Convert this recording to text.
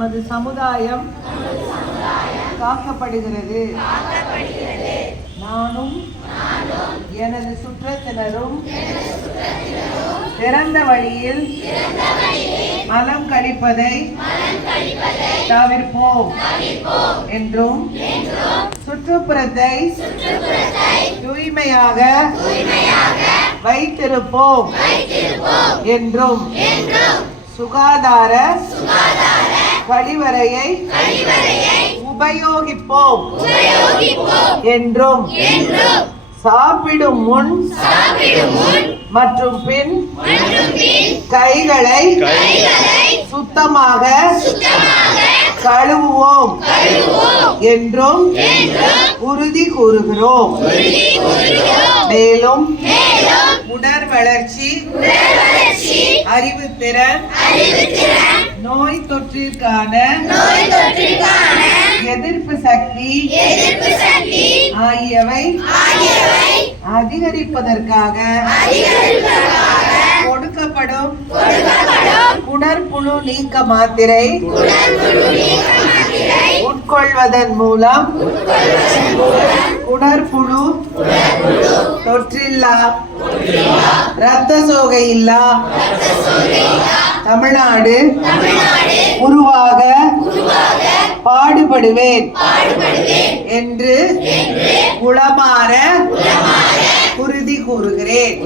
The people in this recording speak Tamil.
நமது சமுதாயம் காக்கப்படுகிறது. நானும் எனது சுற்றத்தினரும் திறந்த வழியில் மலம் கழிப்பதை தவிர்ப்போம் என்றும் சுற்றுப்புறத்தை தூய்மையாக வைத்திருப்போம் என்றும் சுகாதார கழிவறையை உபயோகிப்போம் என்றும் சாப்பிடும் முன் மற்றும் பின் கைகளை சுத்தமாக கழுவுவோம் என்றும் உறுதி கூறுகிறோம். மேலும் உடல் வளர்ச்சி, அறிவுத்திறன், நோய் தொற்றிற்கான எதிர்ப்பு சக்தி ஆகியவை அதிகரிப்பதற்காக கொடுக்கப்படும் குடற்புழு நீக்க மாத்திரை உட்கொள்வதன் மூலம் குடற்புழு தொற்றில்லா இரத்த சோகை இல்லா தமிழ்நாடு உருவாக பாடுபடுவேன் என்று உளமாற உறுதி கூறுகிறேன்.